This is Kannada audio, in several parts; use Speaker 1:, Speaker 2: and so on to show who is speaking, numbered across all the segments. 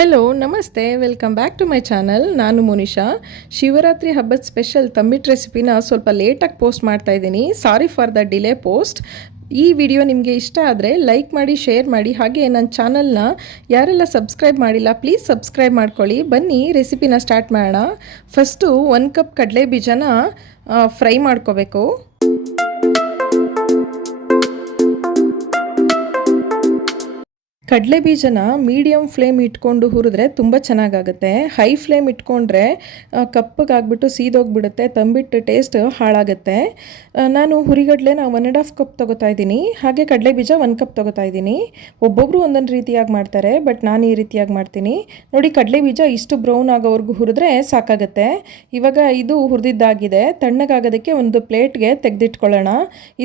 Speaker 1: ಹೆಲೋ ನಮಸ್ತೆ. Welcome back to my channel ನಾನು ಮುನಿಷಾ ಶಿವರಾತ್ರಿ ಹಬ್ಬದ ಸ್ಪೆಷಲ್ ತಂಬಿಟ್ ರೆಸಿಪಿನ ಸ್ವಲ್ಪ ಲೇಟಾಗಿ ಪೋಸ್ಟ್ ಮಾಡ್ತಾ ಇದ್ದೀನಿ. Sorry for the delay post ಈ ವಿಡಿಯೋ ನಿಮಗೆ ಇಷ್ಟ ಆದರೆ ಲೈಕ್ ಮಾಡಿ ಶೇರ್ ಮಾಡಿ. ಹಾಗೆ ನನ್ನ ಚಾನಲ್ನ ಯಾರೆಲ್ಲ ಸಬ್ಸ್ಕ್ರೈಬ್ ಮಾಡಿಲ್ಲ ಪ್ಲೀಸ್ ಸಬ್ಸ್ಕ್ರೈಬ್ ಮಾಡ್ಕೊಳ್ಳಿ. ಬನ್ನಿ ರೆಸಿಪಿನ ಸ್ಟಾರ್ಟ್ ಮಾಡೋಣ. ಫಸ್ಟು ಒಂದು ಕಪ್ ಕಡಲೆ ಬೀಜನ ಫ್ರೈ ಮಾಡ್ಕೋಬೇಕು. ಕಡಲೆ ಬೀಜನ ಮೀಡಿಯಮ್ ಫ್ಲೇಮ್ ಇಟ್ಕೊಂಡು ಹುರಿದ್ರೆ ತುಂಬ ಚೆನ್ನಾಗಾಗುತ್ತೆ. ಹೈ ಫ್ಲೇಮ್ ಇಟ್ಕೊಂಡ್ರೆ ಕಪ್ಪಗಾಗ್ಬಿಟ್ಟು ಸೀದೋಗ್ಬಿಡುತ್ತೆ, ತಂಬಿಟ್ಟು ಟೇಸ್ಟ್ ಹಾಳಾಗುತ್ತೆ. ನಾನು ಹುರಿಗಡಲೆನ ಒನ್ ಆ್ಯಂಡ್ ಹಾಫ್ ಕಪ್ ತೊಗೋತಾ ಇದ್ದೀನಿ. ಹಾಗೆ ಕಡಲೆ ಬೀಜ ಒಂದು ಕಪ್ ತೊಗೋತಾ ಇದ್ದೀನಿ. ಒಬ್ಬೊಬ್ಬರು ಒಂದೊಂದು ರೀತಿಯಾಗಿ ಮಾಡ್ತಾರೆ ಬಟ್ ನಾನು ಈ ರೀತಿಯಾಗಿ ಮಾಡ್ತೀನಿ. ನೋಡಿ, ಕಡಲೆ ಬೀಜ ಇಷ್ಟು ಬ್ರೌನ್ ಆಗೋವರೆಗೂ ಹುರಿದ್ರೆ ಸಾಕಾಗುತ್ತೆ. ಇವಾಗ ಇದು ಹುರಿದಿದ್ದಾಗಿದೆ. ತಣ್ಣಗಾಗೋದಕ್ಕೆ ಒಂದು ಪ್ಲೇಟ್ಗೆ ತೆಗೆದಿಟ್ಕೊಳ್ಳೋಣ.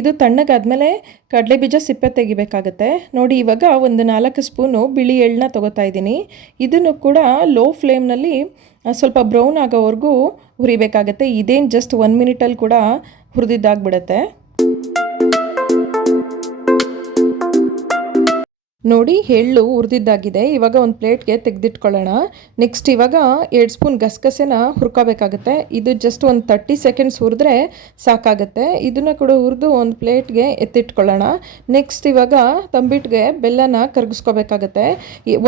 Speaker 1: ಇದು ತಣ್ಣಗಾದ್ಮೇಲೆ ಕಡಲೆ ಬೀಜ ಸಿಪ್ಪೆ ತೆಗಿಬೇಕಾಗತ್ತೆ. ನೋಡಿ, ಇವಾಗ ಒಂದು ನಾಲ್ಕು ಸ್ಪೂನು ಬಿಳಿ ಎಳ್ಳನ್ನ ತೊಗೋತಾ ಇದ್ದೀನಿ. ಇದನ್ನು ಕೂಡ ಲೋ ಫ್ಲೇಮ್ನಲ್ಲಿ ಸ್ವಲ್ಪ ಬ್ರೌನ್ ಆಗೋವರೆಗೂ ಹುರಿಬೇಕಾಗತ್ತೆ. ಇದೇನು ಜಸ್ಟ್ ಒನ್ ಮಿನಿಟಲ್ಲಿ ಕೂಡ ಹುರಿದಿದ್ದಾಗ್ಬಿಡತ್ತೆ. ನೋಡಿ ಎಳ್ಳು ಹುರಿದಿದ್ದಾಗಿದೆ ಇವಾಗ ಒಂದು ಪ್ಲೇಟ್ಗೆ ತೆಗೆದಿಟ್ಕೊಳ್ಳೋಣ. ನೆಕ್ಸ್ಟ್ ಇವಾಗ ಎರಡು ಸ್ಪೂನ್ ಗಸಗಸೆನ ಹುರ್ಕೋಬೇಕಾಗುತ್ತೆ. ಇದು ಜಸ್ಟ್ ಒಂದು ತರ್ಟಿ ಸೆಕೆಂಡ್ಸ್ ಹುರಿದ್ರೆ ಸಾಕಾಗುತ್ತೆ. ಇದನ್ನು ಕೂಡ ಹುರಿದು ಒಂದು ಪ್ಲೇಟ್ಗೆ ಎತ್ತಿಟ್ಕೊಳ್ಳೋಣ. ನೆಕ್ಸ್ಟ್ ಇವಾಗ ತಂಬಿಟ್ಟಿಗೆ ಬೆಲ್ಲನ ಕರಗಿಸ್ಕೋಬೇಕಾಗತ್ತೆ.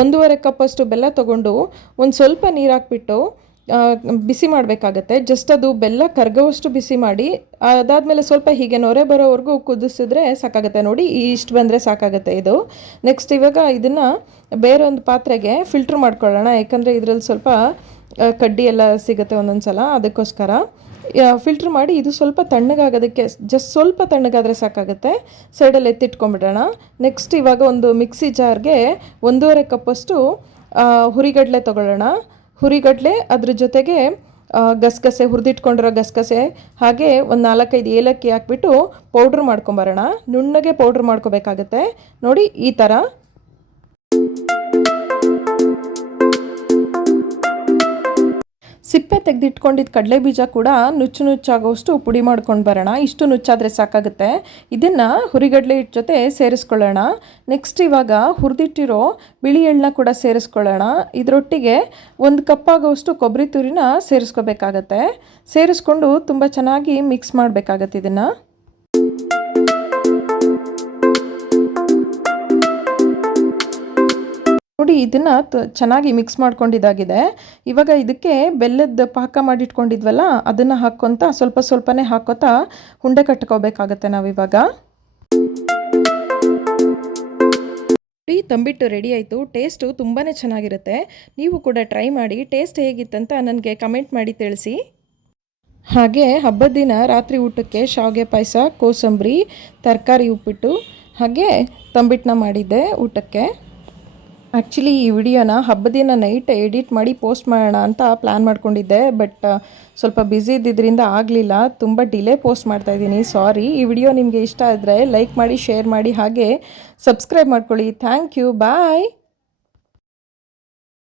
Speaker 1: ಒಂದೂವರೆ ಕಪ್ಪಷ್ಟು ಬೆಲ್ಲ ತೊಗೊಂಡು ಒಂದು ಸ್ವಲ್ಪ ನೀರು ಹಾಕ್ಬಿಟ್ಟು ಬಿಸಿ ಮಾಡಬೇಕಾಗತ್ತೆ. ಜಸ್ಟ್ ಅದು ಬೆಲ್ಲ ಕರಗುವಷ್ಟು ಬಿಸಿ ಮಾಡಿ, ಅದಾದಮೇಲೆ ಸ್ವಲ್ಪ ಹೀಗೆ ನೊರೆ ಬರೋವರೆಗೂ ಕುದಿಸಿದ್ರೆ ಸಾಕಾಗುತ್ತೆ. ನೋಡಿ ಇಷ್ಟು ಬಂದರೆ ಸಾಕಾಗುತ್ತೆ ಇದು. ನೆಕ್ಸ್ಟ್ ಇವಾಗ ಇದನ್ನು ಬೇರೊಂದು ಪಾತ್ರೆಗೆ ಫಿಲ್ಟ್ರ್ ಮಾಡ್ಕೊಳ್ಳೋಣ. ಯಾಕಂದರೆ ಇದರಲ್ಲಿ ಸ್ವಲ್ಪ ಕಡ್ಡಿ ಎಲ್ಲ ಸಿಗುತ್ತೆ ಒಂದೊಂದು ಸಲ ಅದಕ್ಕೋಸ್ಕರ ಫಿಲ್ಟ್ರ್ ಮಾಡಿ ಇದು ಸ್ವಲ್ಪ ತಣ್ಣಗಾಗೋದಕ್ಕೆ, ಜಸ್ಟ್ ಸ್ವಲ್ಪ ತಣ್ಣಗಾದರೆ ಸಾಕಾಗುತ್ತೆ. ಸೈಡಲ್ಲಿ ಎತ್ತಿಟ್ಕೊಂಡ್ಬಿಡೋಣ. ನೆಕ್ಸ್ಟ್ ಇವಾಗ ಒಂದು ಮಿಕ್ಸಿ ಜಾರ್ಗೆ ಒಂದೂವರೆ ಕಪ್ಪಷ್ಟು ಹುರಿಗಡಲೆ ತಗೊಳ್ಳೋಣ. ಹುರಿಗಡಲೆ ಅದ್ರ ಜೊತೆಗೆ ಗಸಗಸೆ, ಹುರಿದಿಟ್ಕೊಂಡಿರೋ ಗಸಗಸೆ, ಹಾಗೆ ಒಂದು ನಾಲ್ಕೈದು ಏಲಕ್ಕಿ ಹಾಕ್ಬಿಟ್ಟು ಪೌಡ್ರ್ ಮಾಡ್ಕೊಂಬರೋಣ. ನುಣ್ಣಗೆ ಪೌಡ್ರ್ ಮಾಡ್ಕೋಬೇಕಾಗತ್ತೆ. ನೋಡಿ, ಈ ಥರ ಸಿಪ್ಪೆ ತೆಗೆದಿಟ್ಕೊಂಡಿದ್ದ ಕಡಲೆ ಬೀಜ ಕೂಡ ನುಚ್ಚು ನುಚ್ಚಾಗೋಷ್ಟು ಪುಡಿ ಮಾಡ್ಕೊಂಡು ಬರೋಣ. ಇಷ್ಟು ನುಚ್ಚಾದರೆ ಸಾಕಾಗುತ್ತೆ. ಇದನ್ನು ಹುರಿಗಡಲೆ ಹಿಟ್ಟು ಜೊತೆ ಸೇರಿಸ್ಕೊಳ್ಳೋಣ. ನೆಕ್ಸ್ಟ್ ಇವಾಗ ಹುರಿದಿಟ್ಟಿರೋ ಬಿಳಿ ಎಳ್ಳನ್ನ ಕೂಡ ಸೇರಿಸ್ಕೊಳ್ಳೋಣ. ಇದರೊಟ್ಟಿಗೆ ಒಂದು ಕಪ್ಪಾಗೋಷ್ಟು ಕೊಬ್ಬರಿ ತುರಿನ ಸೇರಿಸ್ಕೋಬೇಕಾಗತ್ತೆ. ಸೇರಿಸ್ಕೊಂಡು ತುಂಬ ಚೆನ್ನಾಗಿ ಮಿಕ್ಸ್ ಮಾಡಬೇಕಾಗತ್ತೆ ಇದನ್ನು. ನೋಡಿ ಇದನ್ನು ಚೆನ್ನಾಗಿ ಮಿಕ್ಸ್ ಮಾಡ್ಕೊಂಡಿದ್ದಾಗಿದೆ ಇವಾಗ ಇದಕ್ಕೆ ಬೆಲ್ಲದ ಪಾಕ ಮಾಡಿಟ್ಕೊಂಡಿದ್ವಲ್ಲ, ಅದನ್ನು ಹಾಕ್ಕೊತ ಸ್ವಲ್ಪ ಸ್ವಲ್ಪನೇ ಹಾಕೋತಾ ಉಂಡೆ ಕಟ್ಕೋಬೇಕಾಗತ್ತೆ ನಾವಿವಾಗ. ಈ ತಂಬಿಟ್ಟು ರೆಡಿ ಆಯಿತು. ಟೇಸ್ಟು ತುಂಬಾ ಚೆನ್ನಾಗಿರುತ್ತೆ. ನೀವು ಕೂಡ ಟ್ರೈ ಮಾಡಿ ಟೇಸ್ಟ್ ಹೇಗಿತ್ತಂತ ನನಗೆ ಕಮೆಂಟ್ ಮಾಡಿ ತಿಳಿಸಿ. ಹಾಗೆ ಹಬ್ಬದ ದಿನ ರಾತ್ರಿ ಊಟಕ್ಕೆ ಶಾವಿಗೆ ಪಾಯಸ, ಕೋಸಂಬರಿ, ತರಕಾರಿ ಉಪ್ಪಿಟ್ಟು ಹಾಗೆ ತಂಬಿಟ್ಟನ್ನ ಮಾಡಿದ್ದೆ ಊಟಕ್ಕೆ. ಆ್ಯಕ್ಚುಲಿ ಈ ವಿಡಿಯೋನ ಹಬ್ಬದಿನ ನೈಟ್ ಎಡಿಟ್ ಮಾಡಿ ಪೋಸ್ಟ್ ಮಾಡೋಣ ಅಂತ ಪ್ಲ್ಯಾನ್ ಮಾಡ್ಕೊಂಡಿದ್ದೆ ಬಟ್ ಸ್ವಲ್ಪ ಬ್ಯುಸಿ ಇದ್ದಿದ್ದರಿಂದ ಆಗಲಿಲ್ಲ. ತುಂಬ ಡಿಲೇ ಪೋಸ್ಟ್ ಮಾಡ್ತಾ ಇದ್ದೀನಿ. ಸಾರಿ ಈ ವಿಡಿಯೋ ನಿಮಗೆ ಇಷ್ಟ ಆದರೆ ಲೈಕ್ ಮಾಡಿ ಶೇರ್ ಮಾಡಿ, ಹಾಗೆ ಸಬ್ಸ್ಕ್ರೈಬ್ ಮಾಡ್ಕೊಳ್ಳಿ. Thank you bye